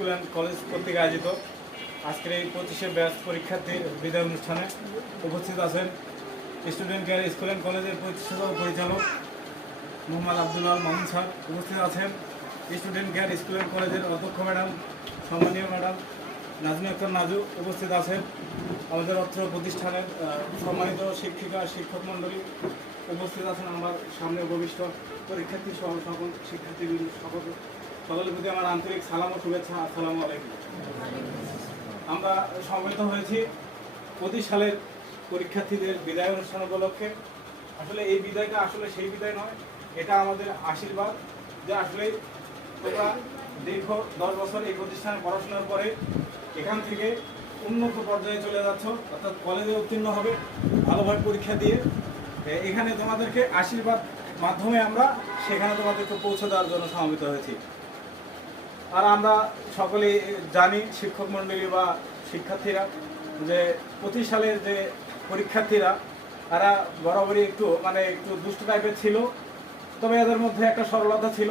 School and college কর্তৃক আয়োজিত আজকের এই 25শে ব্যাচ পরীক্ষার্থী বিদায় অনুষ্ঠানে উপস্থিত আছেন স্টুডেন্ট কেয়ার স্কুল অ্যান্ড কলেজের প্রতিষ্ঠাতা পরিচালক মোহাম্মদ আব্দুল্লাহ মামুন স্যার। উপস্থিত আছেন স্টুডেন্ট কেয়ার স্কুল অ্যান্ড কলেজের অধ্যক্ষ ম্যাডাম, সম্মানীয় ম্যাডাম নাজমি আক্তার নাজু। উপস্থিত আছেন আমাদের অত্র প্রতিষ্ঠানের সম্মানিত শিক্ষিকা শিক্ষক মণ্ডলী। উপস্থিত আছেন আমার সামনে উপবিষ্ট পরীক্ষার্থী সহ সকল শিক্ষার্থীবৃন্দ, সকলের প্রতি আমার আন্তরিক সালাম ও শুভেচ্ছা। আসসালামু আলাইকুম। আমরা সমবেত হয়েছি 25 সালের পরীক্ষার্থীদের বিদায় অনুষ্ঠান উপলক্ষে। আসলে এই বিদায়টা আসলে সেই বিদায় নয়, এটা আমাদের আশীর্বাদ যে আসলে তোমরা দীর্ঘ 10 বছর এই প্রতিষ্ঠানে পড়াশোনার পরে এখান থেকে উন্নত পর্যায়ে চলে যাচ্ছ, অর্থাৎ কলেজে উত্তীর্ণ হবে ভালোভাবে পরীক্ষা দিয়ে। এখানে তোমাদেরকে আশীর্বাদ মাধ্যমে আমরা সেখানে তোমাদেরকে পৌঁছে দেওয়ার জন্য সমবেত হয়েছি। আর আমরা সকলেই জানি শিক্ষক মণ্ডলী বা শিক্ষার্থীরা যে 25 সালের যে পরীক্ষার্থীরা তারা বরাবরই একটু দুষ্ট টাইপের ছিল, তবে এদের মধ্যে একটা সরলতা ছিল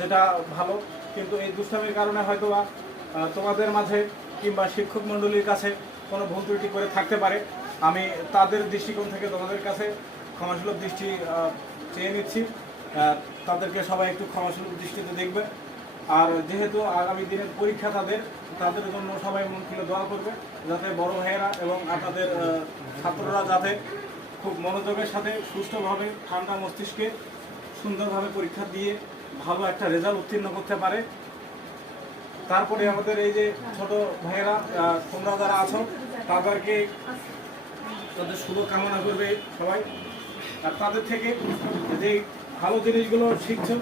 যেটা ভালো। কিন্তু এই দুষ্টামির কারণে হয়তোবা তোমাদের মাঝে কিংবা শিক্ষক মণ্ডলীর কাছে কোনো ভুল ত্রুটি করে থাকতে পারে। আমি তাদের দৃষ্টিকোণ থেকে তোমাদের কাছে ক্ষমাসুলভ দৃষ্টি চেয়ে নিচ্ছি। তাদেরকে সবাই একটু ক্ষমাসুলভ দৃষ্টিতে দেখবে। আর যেহেতু আগামী দিনের পরীক্ষা তাদের জন্য সবাই মন খুলে দোয়া করবে, যাতে বড় ভাইয়েরা এবং আপনাদের ছাত্ররা যাতে খুব মনোযোগের সাথে সুষ্ঠুভাবে ঠান্ডা মস্তিষ্কে সুন্দরভাবে পরীক্ষা দিয়ে ভালো একটা রেজাল্ট উত্তীর্ণ করতে পারে। তারপরে আমাদের এই যে ছোট ভাইয়েরা তোমরা যারা আছো তাদেরকে তাদের শুভ কামনা করবে সবাই। আর তাদের থেকে যে ভালো জিনিসগুলো শিখছো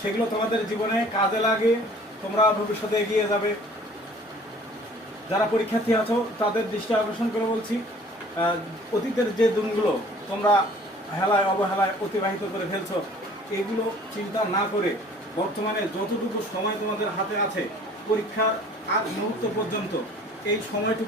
সেগুলো তোমাদের জীবনে কাজে লাগে, তোমরা ভবিষ্যতে এগিয়ে যাবে। যারা পরীক্ষার্থী আছো তাদের দৃষ্টি আকর্ষণ করে বলছি, অতীতের যে দিনগুলো তোমরা হেলায় অবহেলায় অতিবাহিত করে ফেলছো, এগুলো চিন্তা না করে বর্তমানে যতটুকু সময় তোমাদের হাতে আছে পরীক্ষার আগ মুহূর্ত পর্যন্ত এই সময়টুকু